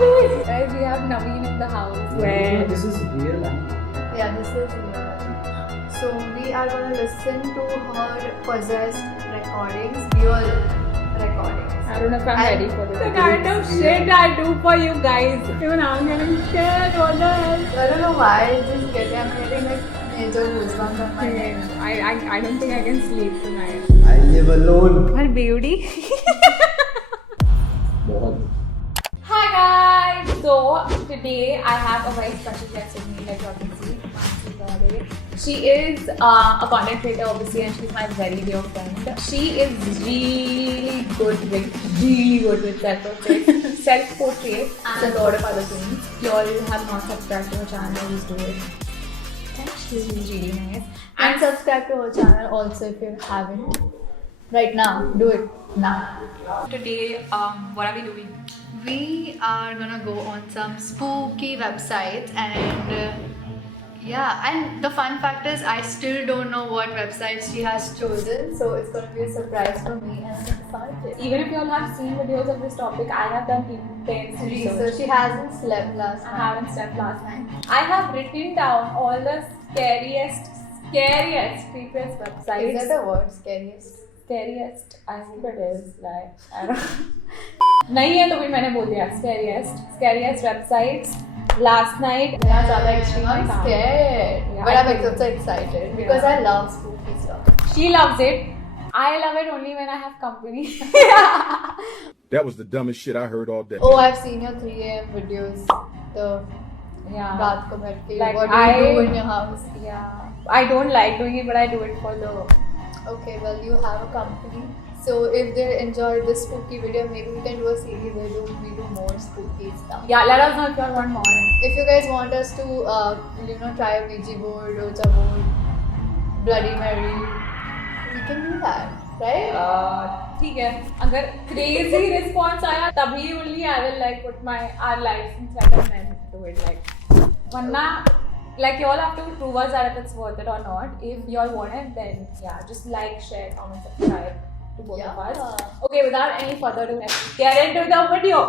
please. Guys, we have Naveen in the house. Where? This is real. Yeah, this is real. So we are gonna listen to her possessed recordings, real recordings. I don't know if I'm ready for this. The kind of shit I do for you guys. Even I'm getting scared. What the hell? I don't know why it's just getting, I'm getting like major goosebumps on my head. I don't think I can sleep tonight. I live alone. My beauty. बहुत. Hi guys! So today I have a very special guest with me, like you can see, Mansi Gade. She is a content creator obviously, and she's my very dear friend. She is really good with self-portrait and a lot of other things. If you all have not subscribed to her channel, please do it. She's really nice. And subscribe to her channel also if you haven't. Right now, do it now. Today, what are we doing? We are gonna go on some spooky websites and and the fun fact is I still don't know what websites she has chosen, so it's gonna be a surprise for me and I'm excited. Even if you all have seen videos of this topic, I have done intense research. So she hasn't slept last I night. haven't slept last night. I have written down all the scariest, creepiest websites. Is that the word? Scariest? I hope it is. Like, I don't नहीं है तो भी मैंने बोल दिया scariest websites. Last night, मेरा ज़्यादा extreme I'm था. scared, Yeah, but I I'm think- also excited because I love spooky stuff. She loves it. I love it only when I have company. That was the dumbest shit I heard all day. Oh, I've seen your 3 AM videos. The Yeah. रात को बैठ के Like what do you do in your house? Yeah. I don't like doing it, but I do it for the. Okay, well you have a company. So if they enjoy this spooky video, maybe we can do a series where we do more spooky stuff. Yeah, let us know if you all want more. If you guys want us to, try a Ouija board, Ouija board, Bloody Mary, we can do that, right? ठीक है. अगर crazy response आया तभी only I will like put our lives inside and then do it like. वरना like you all have to prove us that if it's worth it or not. If you all want it, then yeah, just like, share, comment, subscribe to both of us. Okay, without any further ado, let's get into the video.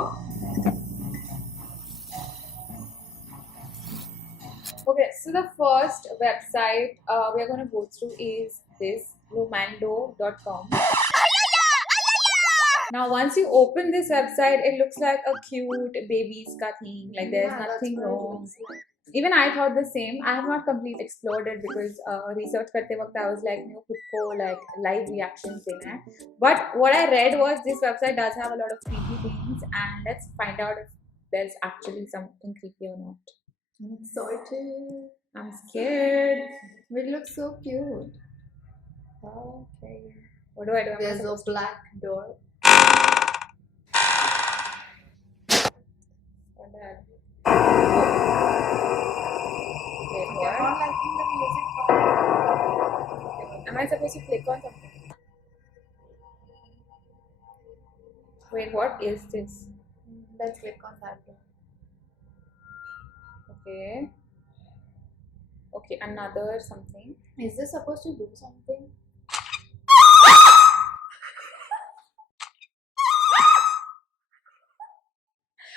Okay, so the first website we are going to go through is this romando.com. Now, once you open this website, it looks like a cute baby's ka thing. Like there's nothing wrong. Even I thought the same. I have not completely explored it because research karte waqt I was like, खुद को like live reactions देना है. But what I read was this website does have a lot of creepy things, and let's find out if there's actually something creepy or not. I'm excited. I'm scared. It looks so cute. Okay. What do I do? Am I There's a supposed to- black door. What the hell? You're Wait, not liking the music? what? Am I supposed to click on something? Wait, what is this? Let's click on that door. Okay. Okay, another something. Is this supposed to do something?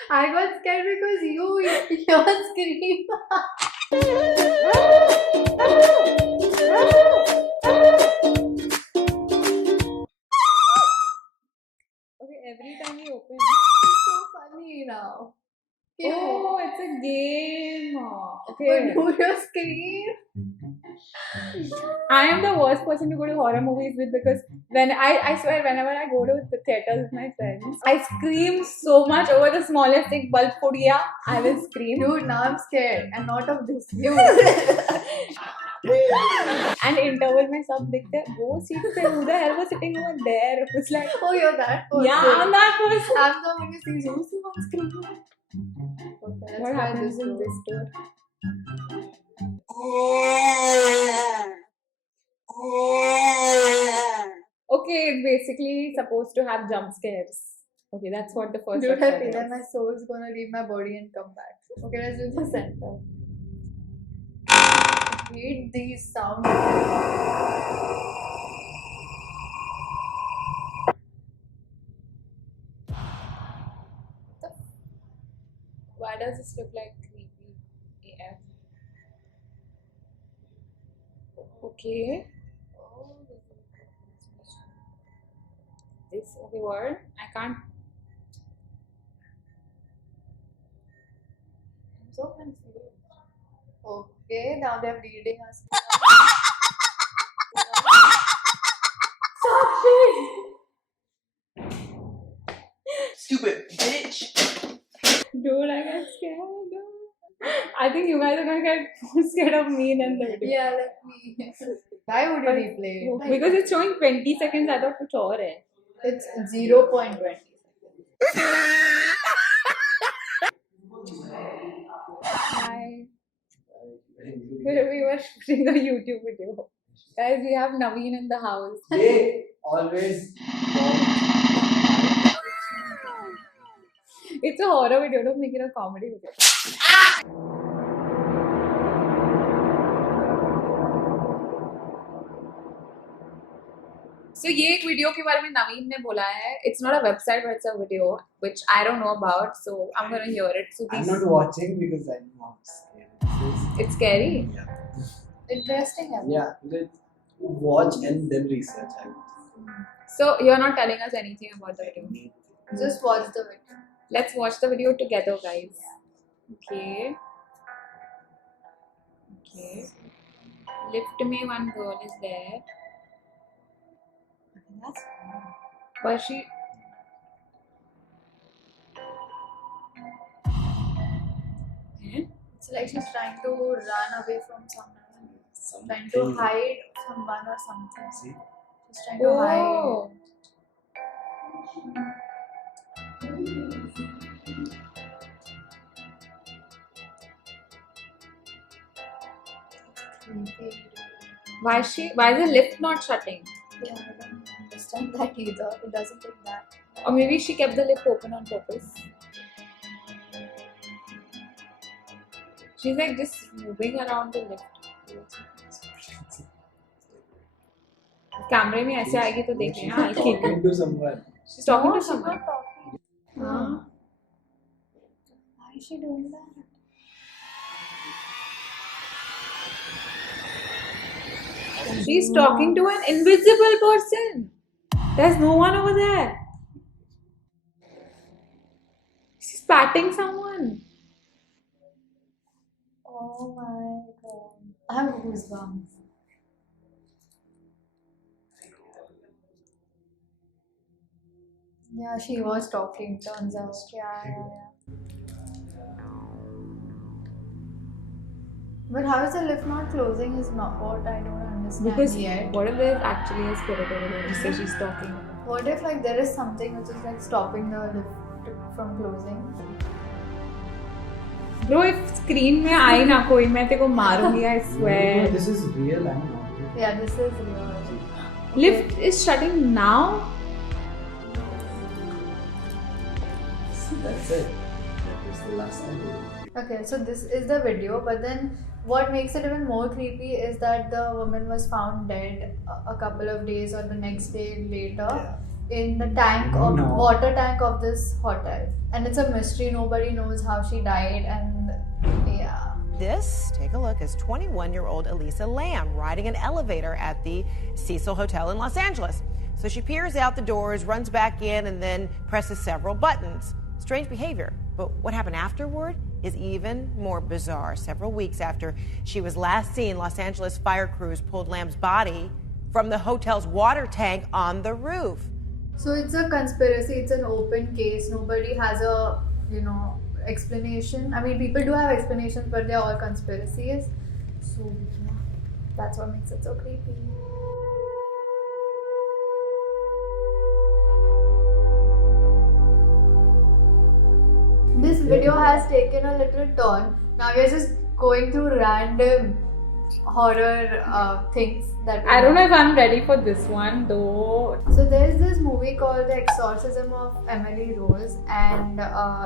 I got scared because your scream. Okay, every time we open. It's so funny now. Oh, it's a game. But Okay. do your scream. I am the worst person to go to horror movies with because when I swear whenever I go to the theaters with my friends, I scream so much over the smallest thing. Bulb put gaya, I will scream. Dude, now I'm scared. And not of this. You. And interval में सब दिखते हैं वो seat पे who the hell was sitting over there? It's like Oh, you're that person. yeah, I'm that person. I'm the one who sees who's the one screaming. Okay, let's What try happens this in door. this door? Okay, it's basically supposed to have jump scares. Okay, that's what the first Dude, I website feel was. like my soul is gonna leave my body and come back. Okay, let's do the center. I hate these sounds. Why does this look like creepy AF? Okay. This okay word? I can't. I'm so confused. Okay, now they're bleeding us. Stupid bitch. Dude, I got scared. I think you guys are gonna get more scared of me than the video. Yeah, like me. Why would you replay it? Because it's showing 20 seconds out of kuch aur hai. It's 0.20. Hi. We were shooting a YouTube video. Guys, we have Naveen in the house. They always It's a horror video, don't make it a comedy video. So ये एक video के बारे में नवीन ने बोला है. It's not a website but it's a video which I don't know about, so I'm gonna hear it. So I'm these, not watching because I know I'm scared. it's scary. Yeah. Interesting. Yeah. Let's watch and then research. So you're not telling us anything about the video. Just watch the video. Let's watch the video together, guys. Okay. Okay. Lift me, one girl is there. That's Was she? Eh? It's like she's trying to run away from someone. Trying to hide someone or something. See? She's trying to hide. Oh. Creepy. Why is she? Why is the lift not shutting? Yeah, I don't understand that either. It doesn't take that. Or maybe she kept the lift open on purpose. She's like just moving around the lift. कैमरे में ऐसे आएगी तो देख लेना. I'll keep Talking to someone. She's talking No, to she's someone. not talking. हाँ. Why is she doing that? She's talking to an invisible person. There's no one over there. She's patting someone. Oh my god. I have goosebumps. Yeah, she was talking, turns out. Yeah. But how is the lift not closing is not what I don't understand Because yet. what if there's actually a spirit over there? Just say she's talking. What if like there is something which is like stopping the lift from closing? Bro, if screen में आई ना कोई मैं तेरे को मारूंगी, I No, swear. this is real. I'm not. Yeah, this is real. Lift is shutting now. That's it. That is the last time. Okay, so this is the video, but then what makes it even more creepy is that the woman was found dead a couple of days or the next day later Yeah. in the tank of No. water tank of this hotel, and it's a mystery. Nobody knows how she died, and yeah. This, take a look, is 21-year-old Elisa Lamb riding an elevator at the Cecil Hotel in Los Angeles. So she peers out the doors, runs back in, and then presses several buttons. Strange behavior. But what happened afterward is even more bizarre. Several weeks after she was last seen, Los Angeles fire crews pulled Lamb's body from the hotel's water tank on the roof. So it's a conspiracy. It's an open case. Nobody has a explanation. I mean, people do have explanations, but they're all conspiracies. So yeah, that's what makes it so creepy. This video has taken a little turn. Now we're just going through random horror things that I don't know if I'm ready for this one though. So there's this movie called The Exorcism of Emily Rose, and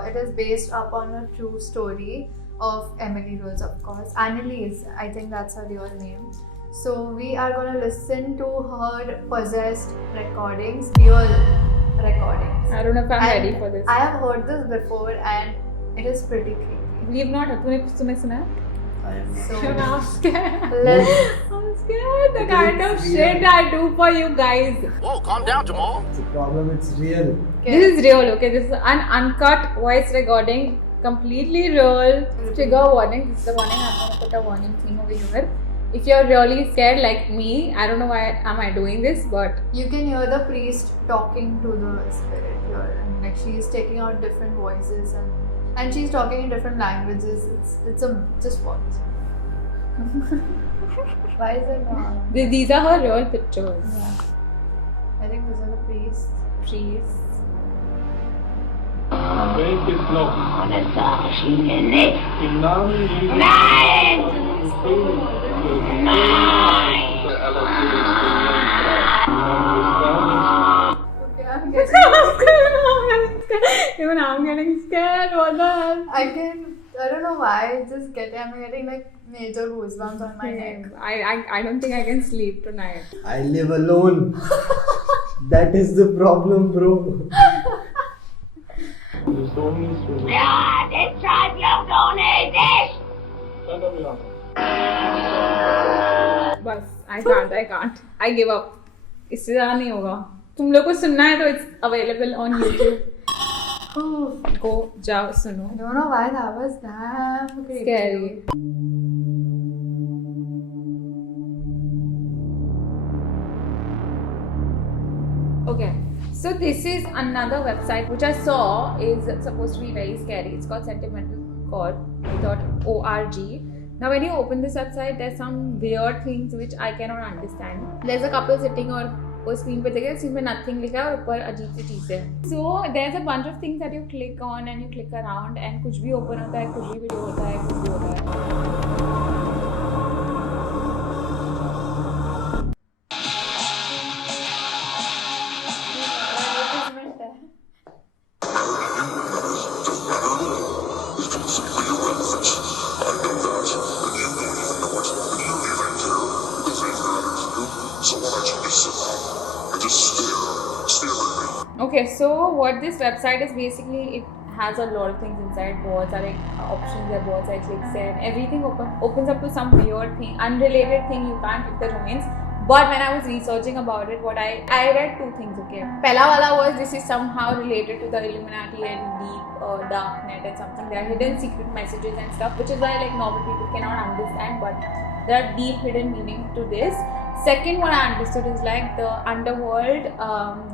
it is based upon a true story of Emily Rose, of course. Annalise, I think that's her real name. So we are gonna listen to her possessed recordings, real recordings. I don't know if I'm And ready for this. I have heard this before, and It is pretty creepy. Believe not, तूने सुना है? I am So I'm scared. let's I'm scared. The kind of shit I do for you guys. Whoa, calm down, Jamal. It's a problem, it's real. This is real, okay? This is an uncut voice recording, completely real. Trigger warning. This is the warning. I'm gonna put a warning thing over here. If you're really scared like me, I don't know why am I doing this, but You can hear the priest talking to the spirit here, and like she's taking out different voices and she's talking in different languages. It's a just watch. Why is it not? these are her real pictures. Yeah. I think those are the priests. Trees. Okay, I'm getting. Even I'm getting scared. What the hell? I don't know why. I'm getting like major goosebumps on my neck. I don't think I can sleep tonight. I live alone. That is the problem, bro. बस I can't. I give up. इससे ज़्यादा नहीं होगा. तुम लोग को सुनना है तो it's available on YouTube. Go जाओ सुनो. I don't know why that was damn creepy. Scary. Okay, so this is another website which I saw is supposed to be very scary. It's called sentimentalcore.org. Now when you open this website, there's some weird things which I cannot understand. There's a couple sitting और वो screen पे देखिए screen पे nothing लिखा है और ऊपर अजीब सी चीज़ें हैं. So there's a bunch of things that you click on and you click around and कुछ भी ओपन होता है, कुछ भी वीडियो होता है, कुछ भी होता है. Okay, so what this website is basically, it has a lot of things inside. बहुत सारे options है, बहुत सारे clicks है, and everything opens up to some weird thing, unrelated thing. You can't click the domains. But when I was researching about it, what I read two things. Okay, पहला वाला was this is somehow related to the Illuminati and deep darknet and something. There are hidden secret messages and stuff, which is why like normal people cannot understand. But there are deep hidden meaning to this. Second, what I understood is like the underworld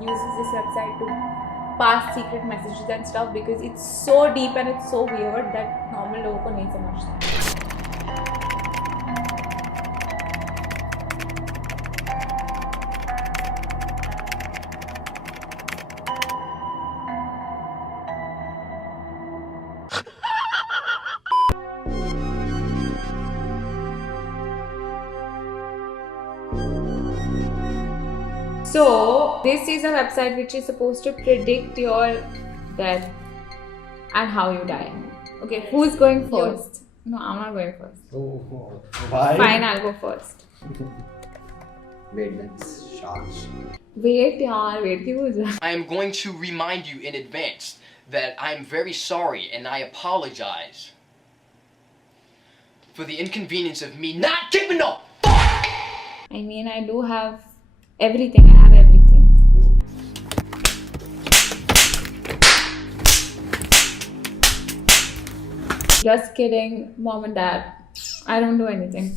uses this website to pass secret messages and stuff because it's so deep and it's so weird that normal लोगों को नहीं समझता. So this is a website which is supposed to predict your death and how you die. Okay, who's going first? No, I'm not going first. Oh, why? Fine, I'll go first. Wait, that's shots. Wait, yaar, wait क्यों हो जा? I am going to remind you in advance that I'm very sorry and I apologize for the inconvenience of me not giving a fuck! I mean, I do have everything. I have everything. Just kidding, mom and dad. I don't do anything.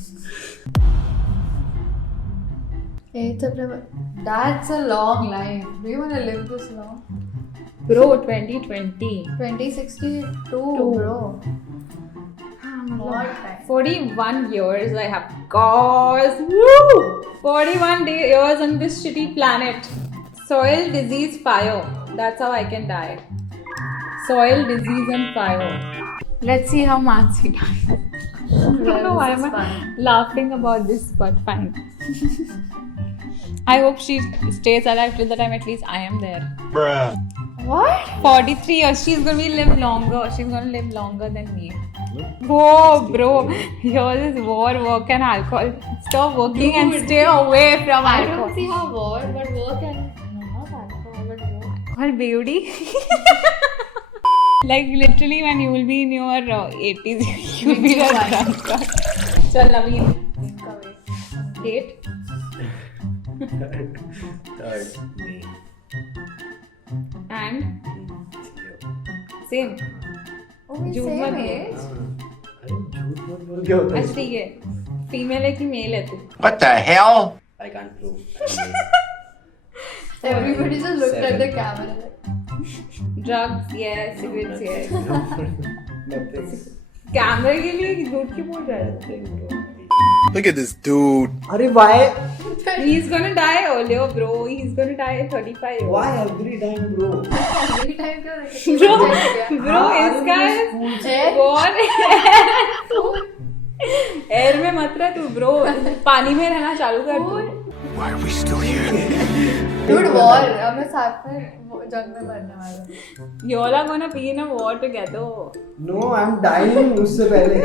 8th September. That's a long life. Do you want to live this long? Bro, 2020. 2062, bro. More time. 41 years I have got. Woo! 41 years on this shitty planet. Soil, disease, fire. That's how I can die. Soil, disease and fire. Let's see how Mansi dies. I don't know why am I laughing about this, but fine. I hope she stays alive till the time at least I am there. Bruh. What? 43 years. She's gonna live longer. She's gonna live longer than me. Whoa, bro. Here is war, work and alcohol. Stop working and stay away from I alcohol. don't see how war, but work and not alcohol, but work. Alcohol, beauty. Like literally when you will be in your 80s, you will be a drunkard. Chal Naveen. Think away. Date? Third May. And? Same. Oh, we झूठ same मत बोल। age. अरे झूठ मत बोल क्या होता अच्छा है? ठीक है. Female है कि male है तू? What the hell? I can't prove. Everybody just looked at the 7. camera. Drugs, yes. Cigarettes, yes. Nothing. कैमरे के लिए झूठ क्यों बोल रहा है? Nothing, bro. Look at this dude. अरे why? He's gonna die earlier, bro. He's gonna die at 35. Why every time, bro? Every time क्यों देखे? Bro, bro, हाँ, इसका Air? बहुत एयर में मत रह तू ब्रो. पानी में रहना चालू कर तू. Why are we still here? Dude, war. अब मैं साथ में जंग में मरने वाला हूँ. You all are gonna be in a war together. No, I'm dying उससे पहले.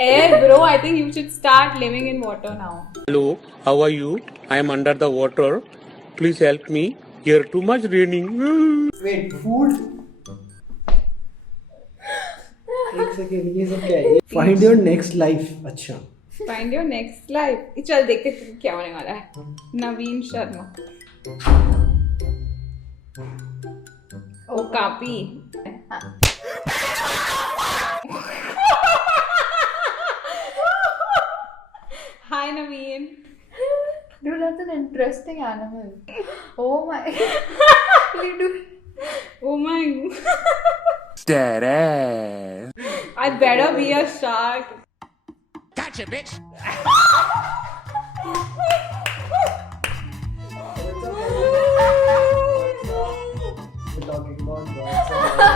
Air, bro. I think you should start living in water now. Hello, how are you? I am under the water. Please help me. Here too much raining. Wait, food? एक second ये सब क्या है? Find your next life. अच्छा. Find your next life. चल देखते हैं क्या होने वाला है. नवीन शर्मा. ओ copy. Hi Naveen. Dude, that's an interesting animal. Oh my. Really, dude. Oh my. Dead ass. I better be a shark. Gotcha, bitch. We're talking about birds and all.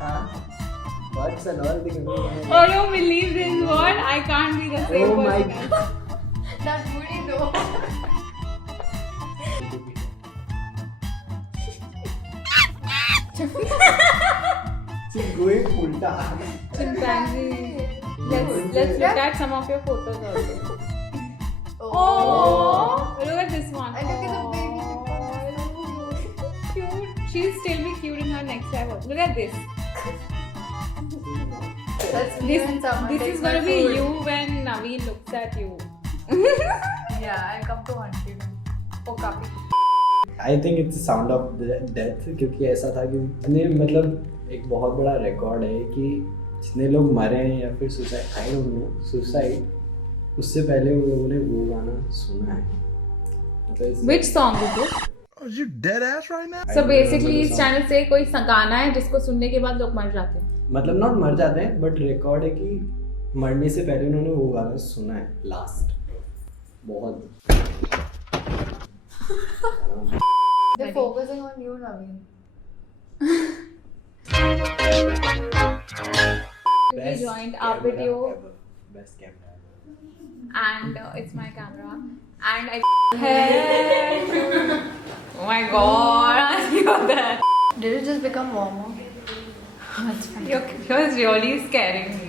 Huh? Birds and all. Oh, don't believe this word. I can't be the same Oh my person. God. That booty though. She's going ulta. Chimpanzee. Let's look at some of your photos also. Oh. Oh, look at this one. And look at the baby. Oh, cute. She'll still be cute in her next life. Also. Look at this. That's me when someone This takes is gonna my be food. you when Naveen looks at you. Yeah, I'll come to hunt you. Oh, copy. I think it's the sound of death क्योंकि ऐसा था कि ने मतलब एक बहुत बड़ा record है कि जितने लोग मरे हैं या फिर suicide I don't know suicide उससे पहले उन लोगों ने वो गाना सुना है. Which song is it? Are you dead ass right now? So basically इस चैनल से कोई गाना है जिसको सुनने के बाद लोग मर जाते हैं. मतलब नॉट मर जाते हैं बट रिकॉर्ड है कि मरने से पहले उन्होंने वो गाना सुना है लास्ट. बहुत They're focusing on you, Naveen. We joined our video best camera and it's my camera and I oh my god you're that Did it just become warmer? That's fine. you're really scaring me.